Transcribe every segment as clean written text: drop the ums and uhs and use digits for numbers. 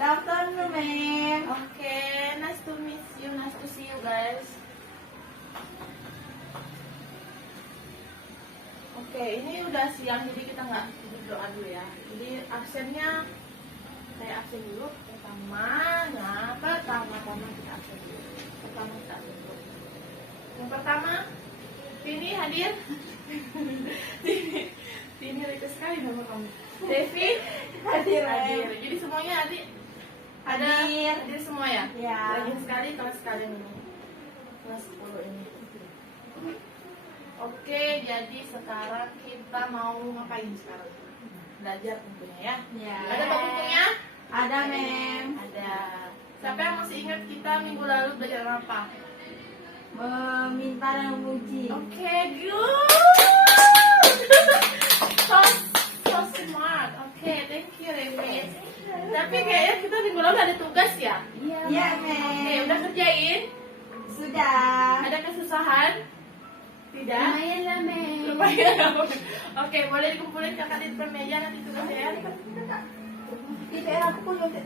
Good afternoon, ma'am. Okay, nice to meet you, nice to see you guys. Oke, ini udah siang jadi kita nggak berdoa dulu ya. Jadi absennya saya absen dulu. Pertama kita absen dulu. Yang pertama, Tini hadir. Tini request sekali nama kamu. Devi Hadir. Jadi semuanya adik Hadir. hadir semua ya? Ya. Rajin sekali kelas kalian ini. Kelas 10 ini. Oke, jadi sekarang kita mau ngapain sekarang? Belajar tentunya ya. Ya. Ada bukunya? Ada, ma'am. Ada. Siapa yang masih ingat kita minggu lalu belajar apa? Meminta dan memuji. Oke, good. So smart. Oke, thank you, Remy. Tapi kayaknya kita minggu lalu ada tugas ya? Iya, ma'am. Oke, udah kerjain? Sudah. Ada kesusahan? Tidak? Lumayan lah, ma'am. Lumayan. Oke, boleh dikumpulin kakak di depan meja nanti tugasnya ya. IPR aku pun udah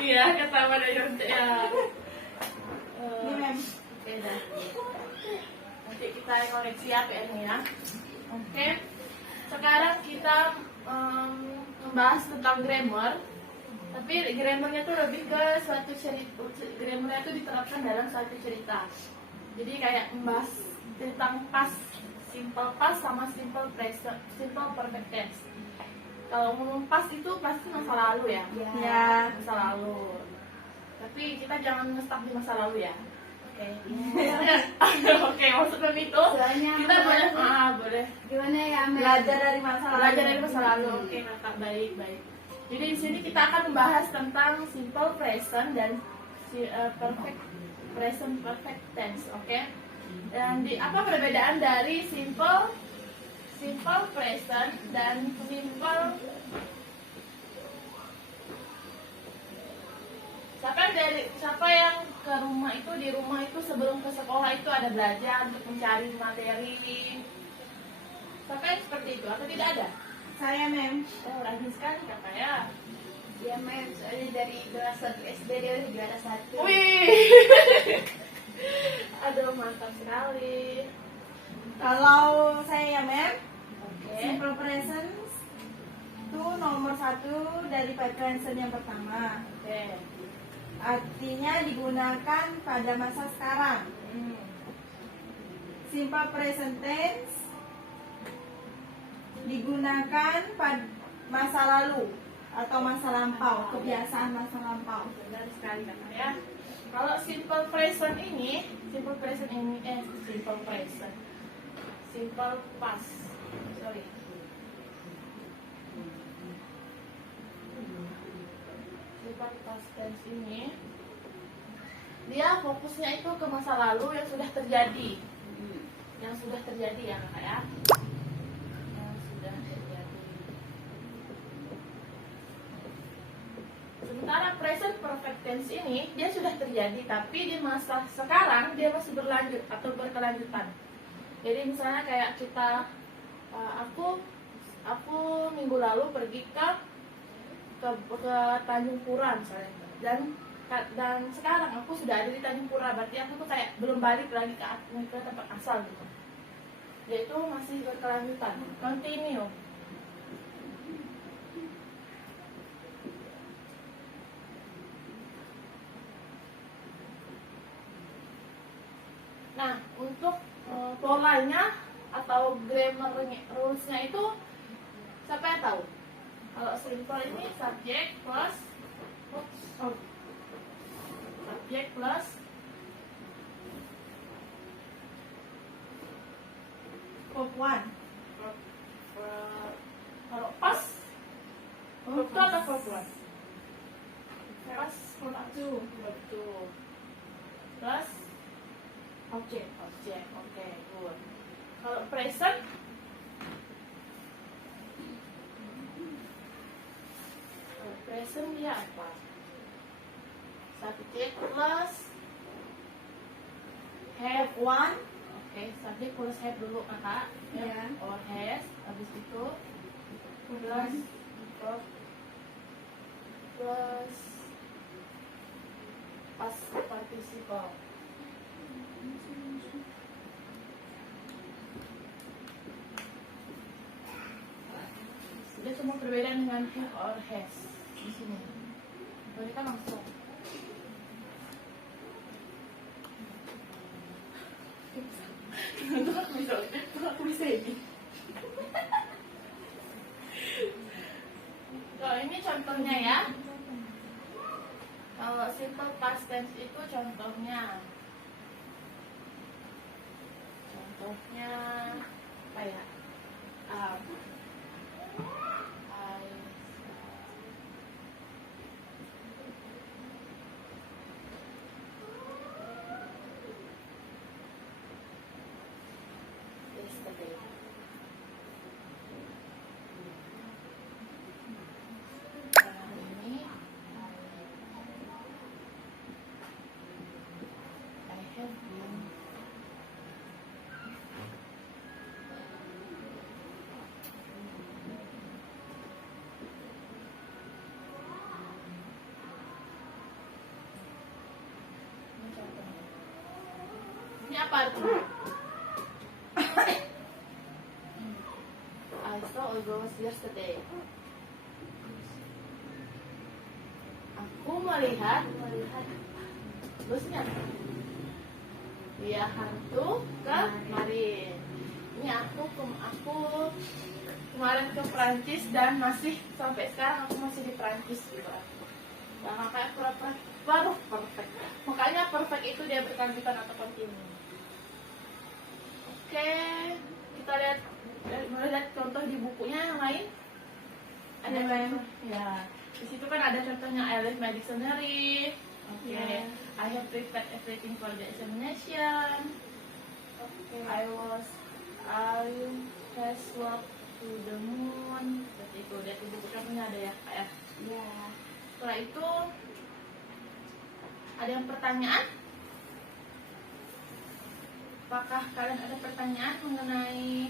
Iya, kata pada Yonte ya. Ini, ma'am. Oke, dah. Nanti kita koreksi ya PR-nya ya. Oke. Sekarang kita membahas tentang grammar. Tapi grammarnya tuh lebih ke suatu cerita. Grammarnya tuh diterapkan dalam suatu cerita. Jadi kayak membahas tentang past, simple past sama simple present, simple perfect tense. Kalau ngomong past itu pasti masa lalu ya. Ya. Masa lalu. Tapi kita jangan ngestak di masa lalu ya. Oke. Oke, maksudnya itu Soalnya kita boleh boleh gimana ya, ma'am? Belajar dari masa lalu. belajar dari masa lalu. Oke, kakak baik. Jadi di sini kita akan membahas tentang simple present dan perfect present perfect tense, oke? Dan apa perbedaan dari simple present dan simple siapa yang ke rumah itu, di rumah itu sebelum ke sekolah itu ada belajar untuk mencari materi. Siapa yang seperti itu atau tidak ada? Saya, ma'am. Oh, rajin sekali kakak ya. Ya, ma'am. Soalnya dari kelas 1 SD dia udah juara 1. Wih, aduh mantap sekali. Kalau saya, ma'am, Oke. simple present itu nomor 1 dari present yang pertama. Oke. Artinya digunakan pada masa sekarang. Simple present tense digunakan pada masa lalu atau masa lampau, kebiasaan masa lampau. Benar sekali kakak ya. Kalau simple present simple past, sorry. Simple past tense ini dia fokusnya itu ke masa lalu yang sudah terjadi, ya kakak ya. Yang sudah terjadi. Sementara present perfect tense ini dia sudah terjadi tapi di masa sekarang dia masih berlanjut atau berkelanjutan. Jadi misalnya kayak kita aku minggu lalu pergi ke Tanjung Pura misalnya, dan sekarang aku sudah ada di Tanjung Pura, berarti aku tuh kayak belum balik lagi ke tempat asal gitu. Yaitu masih berkelanjutan, continue. Nah, untuk polanya atau grammar rules-nya itu siapa yang tahu? Kalau simple ini subject plus Verb 1. kalau pas verb 2 atau verb 1? Pas verb 2 plus object, oke, good. Kalau present dia apa? Subject plus have. 1. Oke, subject plus have dulu kakak. Ya. Or has, habis itu plus verb plus past participle. Dia semua berbeda dengan have or has di sini. Jadi kan langsung. Itu aku bisa ini. Kalau ini contohnya ya. Kalau simple past tense itu contohnya. Contohnya apa ya? Yesterday. Ini I have been ini contohnya. Ini apa artinya? I saw a ghost yesterday. Aku melihat ghostnya. Dia hantu kemarin. Ini aku kemarin ke Prancis dan masih sampai sekarang aku masih di Prancis gitu. Nah, makanya perfect. Makanya perfect itu dia berkelanjutan atau continue. Oke, kita lihat mulai lihat contoh di bukunya yang lain. Ada contoh, ya. Di situ kan ada contohnya I read my dictionary. Oke. Yeah. I have prepared everything for the examination. Okay. I has walked to the moon. Seperti itu. Lihat di buku contohnya ada ya, Kak ya. Ya. Setelah itu ada yang pertanyaan? Apakah kalian ada pertanyaan mengenai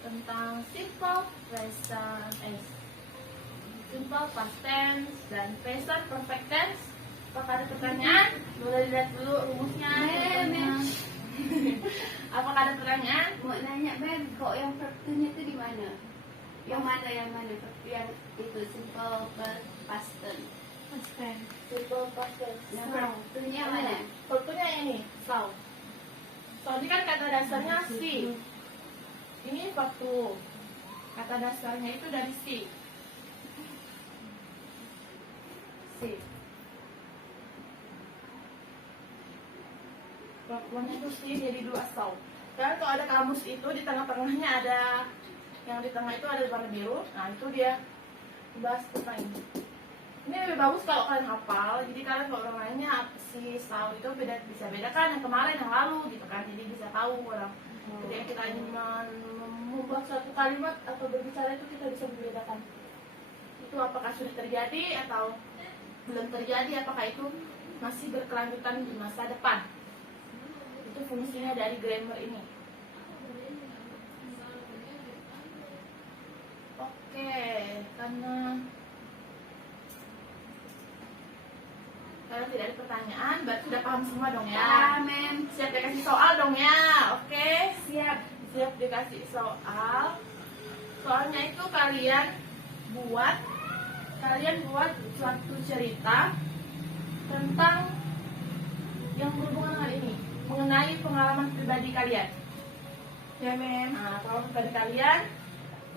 tentang simple present simple past tense dan present perfect tense? Apakah ada pertanyaan? Boleh dilihat dulu rumusnya. Apakah ada pertanyaan? Mau nanya Ben, kok yang verb-nya itu di mana? Yang mana? Yang itu simple past tense. Past tense. Simple past tense. Yang verb-nya mana? Verb-nya ini, saw. Saw ini kan kata dasarnya si. Ini waktu. Kata dasarnya itu dari si. Si. Perempuannya itu si jadi dua saw. Karena kalau ada kamus itu di tengah-tengahnya ada yang di tengah itu ada warna biru. Nah itu dia bahas tentang ini. Ini lebih bagus kalau kalian hafal. Jadi kalian kalau orang lainnya si saw itu bisa bedakan yang kemarin yang lalu gitu kan. Jadi bisa tahu orang. Ketika kita ingin membuat suatu kalimat atau berbicara itu kita bisa membedakan itu apakah sudah terjadi atau belum terjadi, apakah itu masih berkelanjutan di masa depan. Itu fungsinya dari grammar ini. Oke, karena kalau tidak ada pertanyaan, berarti sudah paham semua dong ya. Amin. Siap dikasih soal dong ya, oke? Siap. Siap dikasih soal. Soalnya itu kalian buat suatu cerita tentang yang berhubungan dengan ini, mengenai pengalaman pribadi kalian. Ya, Mem. Nah, pengalaman pribadi kalian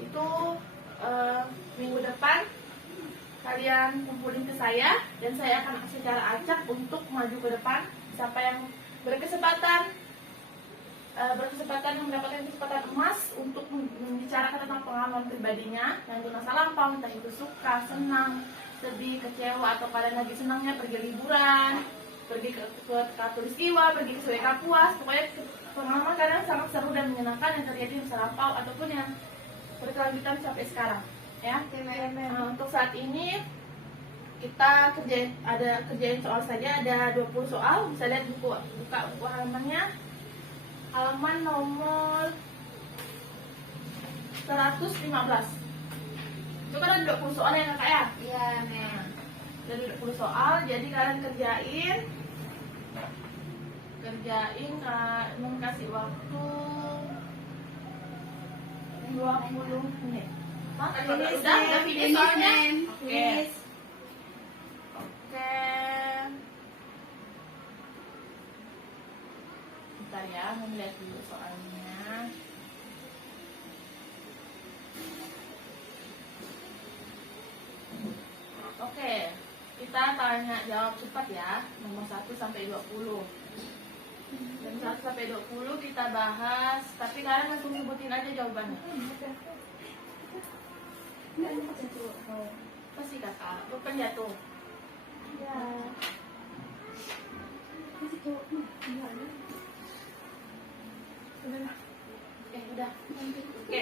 itu minggu depan kalian kumpulin ke saya dan saya akan secara acak untuk maju ke depan. Siapa yang berkesempatan yang mendapatkan kesempatan emas untuk membicarakan tentang pengalaman pribadinya yang di masa lampau, entah itu suka, senang, sedih, kecewa, atau kalian lagi senangnya pergi liburan, pergi ke Katulistiwa, pergi ke Sueka Puas, pokoknya pengalaman kalian sangat seru dan menyenangkan yang terjadi di masa lampau ataupun yang berkelanjutan sampai sekarang, ya. Untuk saat ini kita kerjain soal saja, ada 20 soal, bisa lihat buka buku halamannya. Halaman nomor 115. Itu kan ada 20 soal ya kakak ya? Iya, Mem. Dari 20 soal, jadi kalian kerjain Kak, kasih waktu 20 menit. Hah? Udah finish soalnya? Oke. Finish. Oke. Bentar ya, mau lihat dulu soalnya. Oke, kita tanya jawab cepat ya, nomor 1 sampai 20. Dari 1 sampai 20 kita bahas, tapi kalian langsung sebutin aja jawabannya. Apa sih kakak? Bukan jatuh. Ya. Udah. Oke.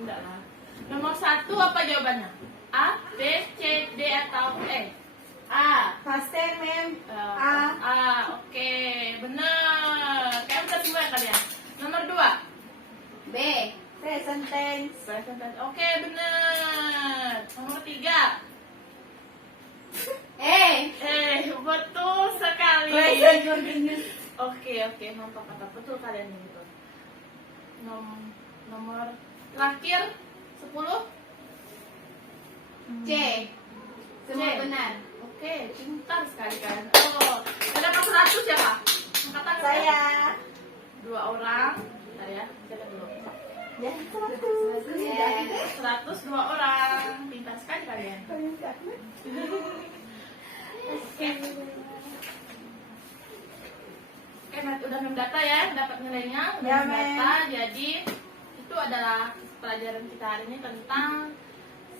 Enggak lah. Nomor 1 apa jawabannya? A, B, C, D atau E? A. Pasti Mem. Oke, benar. Kalian udah semua kalian. Nomor 2. B. Present tense. Present tense. Oke, benar. Nomor 3. Betul sekali. Present continuous. Oke, mantap. Betul kalian itu. Nomor terakhir 10. C. Semua C. benar. Oke, pintar sekali kalian. Oh, ada dapat 100 ya kak? Angkatan Saya. 2 orang. Bentar ya, kita dulu. Ya, 100. Ya. 100 2 orang. Pintar sekali kalian. Oke. Oke, udah mendata ya, dapat nilainya. Udah Ya, mendata, jadi itu adalah pelajaran kita hari ini tentang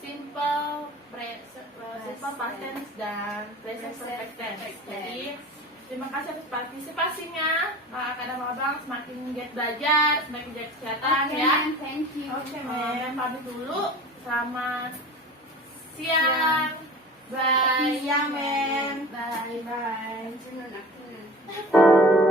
simple past tense dan present perfect tense. Jadi terima kasih atas partisipasinya. Kakak dan abang semakin giat belajar, semakin jaga kesehatan Oke, ya. Mem. Thank you. Oke, Mem. Pamit dulu. Selamat siang. Bye. Siang, Mem. Bye. Bye. Afternoon.